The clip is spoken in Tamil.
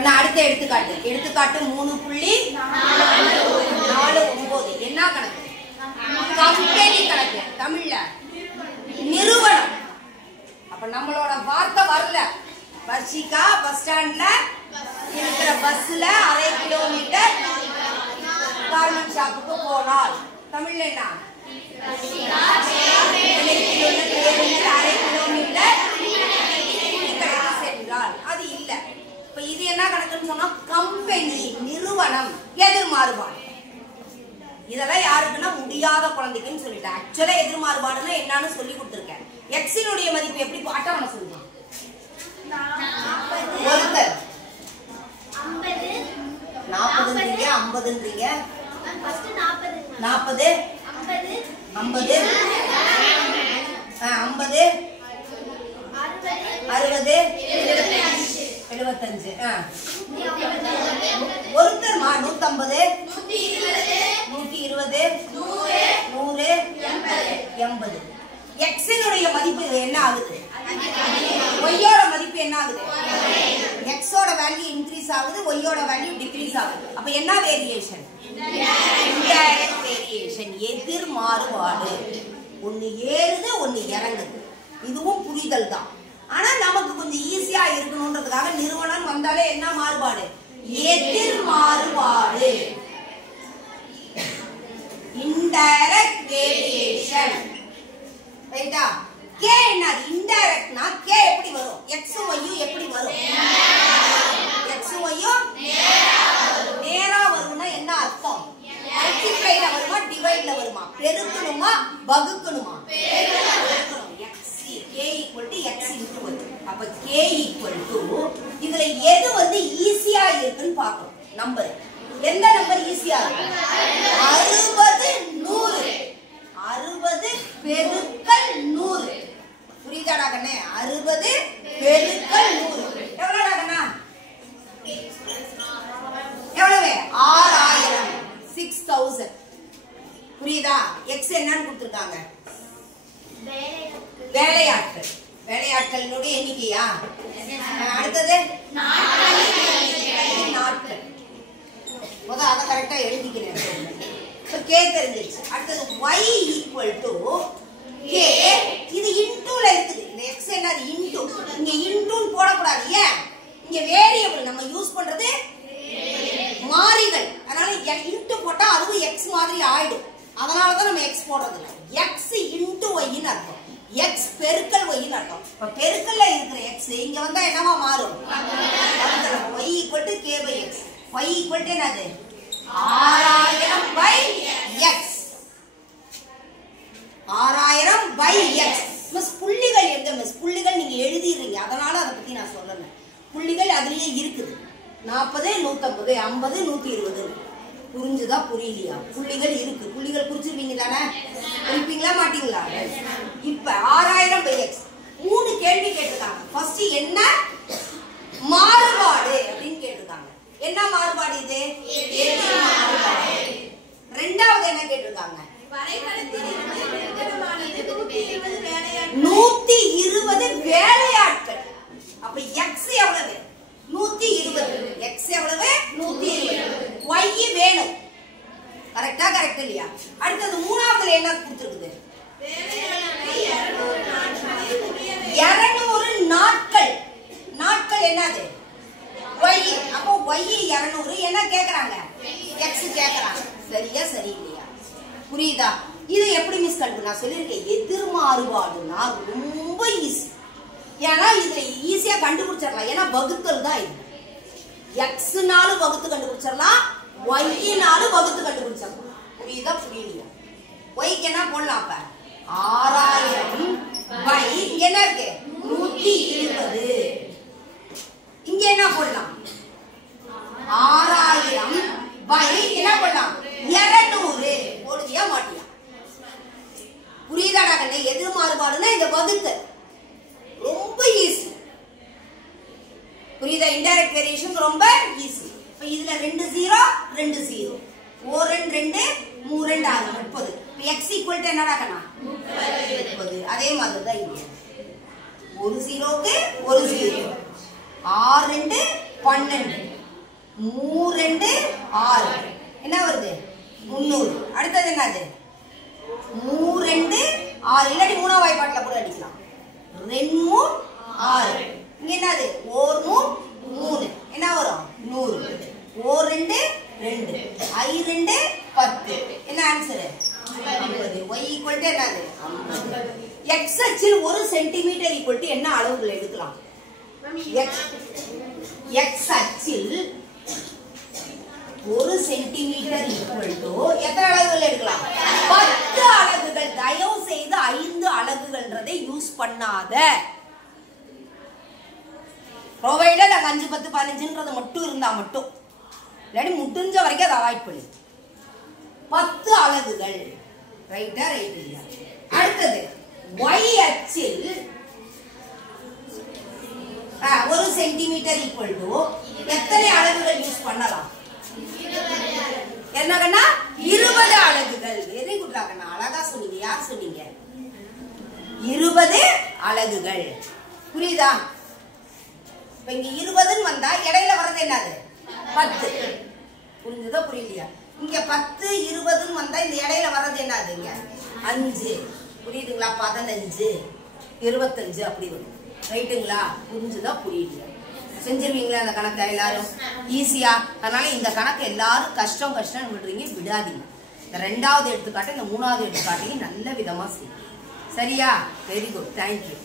அடுத்த எடுத்துக்காட்டு 3.49 என்ன கணக்கு? கம்பெனி கணக்கு. தமிழ்ல நிறுவனம். அப்ப நம்மளோட வார்த்தை வரல. பஸ்ஸிகா பஸ் ஸ்டாண்ட்ல இருக்கிற பஸ்ல அரை கிலோமீட்டர் கார்மெண்ட் ஷாப்புக்கு போனால் தமிழ்ல என்ன? அரை கிலோமீட்டர் சென்றால். அது இல்ல. இப்ப இது என்ன கணக்குன்னு சொன்னா கம்பெனி நிறுவனம் எதிர் மாறுபாடு. இதெல்லாம் யாருக்குன்னா முடியாத குழந்தைக்குன்னு சொல்லிட்டேன். ஆக்சுவலா எதிர் மாறுபாடுன்னா என்னன்னு சொல்லி கொடுத்துருக்கேன். எக்ஸினுடைய மதிப்பு எப்படி அட்டவணை சொல்லுவாங்க? 40 40ன்றீங்க 50ன்றீங்க 40 50 50 60 75 ஒருத்தர்மா 150 120 100 80. எக்ஸினுடைய மதிப்பு என்ன ஆகுது? ஒய்யோட மதிப்பு என்ன ஆகுது? எக்ஸோட வேல்யூ இன்க்ரீஸ் ஆகுது, ஒய்யோட வேல்யூ டிக்ரீஸ் ஆகுது. அப்ப என்ன வேரியேஷன்? இன்டைரக்ட் வேரியேஷன், எதிர் மாறுபாடு. ஒன்னு ஏறுது ஒன்னு இறங்குது. இதுவும் புரிதல் தான். ஆனா நமக்கு கொஞ்சம் ஈஸியா இருக்கணும்ன்றதுக்காக நிறுவனம் வந்தாலே என்ன மாறுபாடு? எதிர் மாறுபாடு. Indirect variation. ரைட்டா? கே என்னது? இன்டைரக்ட்னா கே எப்படி வரும்? எக்ஸ் ஒய்யும் எப்படி வரும்? எக்ஸ் ஒய்யும் நேரா வரும்னா என்ன அர்த்தம்? மல்டிப்ளைல வருமா டிவைட்ல வருமா? பெருக்கணுமா வகுக்கணுமா? பெருக்கணும். k equal to x into y. அப்ப k equal to இதுல எது வந்து ஈஸியா இருக்குன்னு பார்க்கணும். நம்பர் எந்த நம்பர் ஈஸியா இருக்கு? 60 100. 60 பெருக்கல் 100. புரியுதாடா கண்ணே? 60 பெருக்கல் 100 எவ்வளவுடா கண்ணா? எவ்வளவு? 6000 6000. புரியுதா? x என்னன்னு கொடுத்திருக்காங்க? வேலையாட்கள். வேலையாட்களினுடைய எண்ணிக்கையா? அடுத்தது நாட்கள். முதல்ல அதை கரெக்டா எழுதிக்கிறேன். கே தெரிஞ்சிருச்சு. அடுத்தது y equal to k. இது இன்டூல இருக்குது. இந்த x என்னது? இன்டூ. இங்க இன்டூன்னு போடக்கூடாது. ஏன்? இங்க வேரியபிள் நம்ம யூஸ் பண்றது மாறிகள். அதனால இன்டூ போட்டா அதுவும் x மாதிரி ஆயிடும். அதனாலதான் நம்ம x போடுறது இல்லை. x இன்டூ ஒய்ன்னு அர்த்தம். x பெருக்கல் ஒய்ன்னு அர்த்தம். இப்ப பெருக்கல்ல இருக்கிற x இங்க வந்தா என்னவா மாறும்? y equal to k by x. y equal to என்னது? 6000 by x. 6000 by x. Miss புள்ளிகள் எங்க மிஸ்? புள்ளிகள் நீங்க எழுதிடுறீங்க. அதனால அதை பத்தி நான் சொல்லல. புள்ளிகள் அதுலயே இருக்குது. 40 150 50 120. புரிஞ்சுதா புரியலையா? புள்ளிகள் இருக்கு. புள்ளிகள் குறிச்சிருப்பீங்க தானே? குறிப்பீங்களா மாட்டீங்களா? இப்ப 6000 by x 3 கேள்வி கேட்டிருக்காங்க. ஃபர்ஸ்ட் என்ன மாறுபாடு அப்படின்னு கேட்டிருக்காங்க. என்ன மாறுபாடு இது? எதிர் மாறுபாடு. ரெண்டாவது என்ன கேட்டிருக்காங்க? 120 வேலையாட்கள். அப்ப x எவ்வளவு? 120. x எவ்வளவு? 120. y வேணும். கரெக்ட்டா? கரெக்ட் இல்லையா? அடுத்து மூணாவதுல என்ன கொடுத்திருக்குது? 200 நாட்கள். நாட்கள் என்னது? y. அப்போ y 200 என்ன கேக்குறாங்க? x கேக்குறாங்க. சரியா சரியில்லையா? புரியுதா? இது எப்படி மிஸ் கண்டுபிடிக்க? நான் சொல்லிருக்கேன் எதிர் மாறுபாடுனா ரொம்ப ஈஸி. ஏன்னா இதுல ஈஸியா கண்டுபிடிச்சிடலாம். ஏன்னா வகுத்தல் தான் இது. எக்ஸ்னாலும் வகுத்து கண்டுபிடிச்சிடலாம், ஒய்னாலும் வகுத்து கண்டுபிடிச்சிடலாம். புரியுதா புரியலையா? ஒய்க்கு என்ன போடலாம்? அப்ப 6000 by என்ன இருக்கு? 120. இங்க என்ன போடலாம்? 6000 by என்ன போடலாம்? 200. போடுதியா மாட்டியா? புரியுதாடா கண்ணே? எதிர் மாறுபாடுனா இந்த வகுத்து ரொம்ப ஈஸி. புரியுதா? இன்டைரக்ட் வேரியேஷன் ரொம்ப ஈஸி. இப்ப இதுல 2 0 2 0 4 2 3 2 6 30. இப்ப x equal to என்னடா கண்ணா? 30. அதே மாதிரி தான் இங்க. ஒரு 0க்கு ஒரு 0. 6 2 12 3 2 6 என்ன வருது 300 அடுத்தது என்னது 3 2 6 இல்லாட்டி மூணாவது வாய்ப்பாட்டுல கூட அடிக்கலாம் 2 3 6 இங்க என்னது 1 3 என்ன வரும் 100 1 2 2 I 2 10 என்ன ஆன்சர் 50 y equal to என்னது 50 x அச்சில் 1 சென்டிமீட்டர் equal to என்ன அளவுகள் எடுக்கலாம் x அச்சில் 1 சென்டிமீட்டர் equal to எத்தனை அளவுகள் எடுக்கலாம் 10 அலகுகள் தயவு செய்து 5 அலகுகள்ன்றதை யூஸ் பண்ணாத ப்ரொவைடட் 5 10 15ன்றது மட்டும் இருந்தா மட்டும் இல்லாட்டி முடிஞ்ச வரைக்கும் அதை அவாய்ட் பண்ணு 10 அலகுகள் ரைட்டா ரைட் இல்லையா அடுத்தது y அச்சில் 1 சென்டிமீட்டர் ஈக்குவல் டு எத்தனை அலகுகள் யூஸ் பண்ணலாம் என்ன கண்ணா 20 அலகுகள் வெரி குட் கண்ணா அழகா சொன்னீங்க யார் சொன்னீங்க 20 அலகுகள் புரியுதா இப்ப இங்க 20ன்னு வந்தா இடையில வர்றது என்னது 10 புரிஞ்சுதா புரியலையா இங்க 10 20ன்னு வந்தா இந்த இடையில வர்றது என்னது இங்க 5 புரியுதுங்களா 15 25 அப்படி வரும் ரைட்டுங்களா புரிஞ்சுதா புரியலையா செஞ்சிருவீங்களா அந்த கணக்கை எல்லாரும் ஈஸியா அதனால இந்த கணக்கு எல்லாரும் கஷ்டம் விடுறீங்க விடாதீங்க இந்த ரெண்டாவது எடுத்துக்காட்டு இந்த மூணாவது எடுத்துக்காட்டையும் நல்ல விதமா செய்யுங்க சரியா வெரி குட் தேங்க்யூ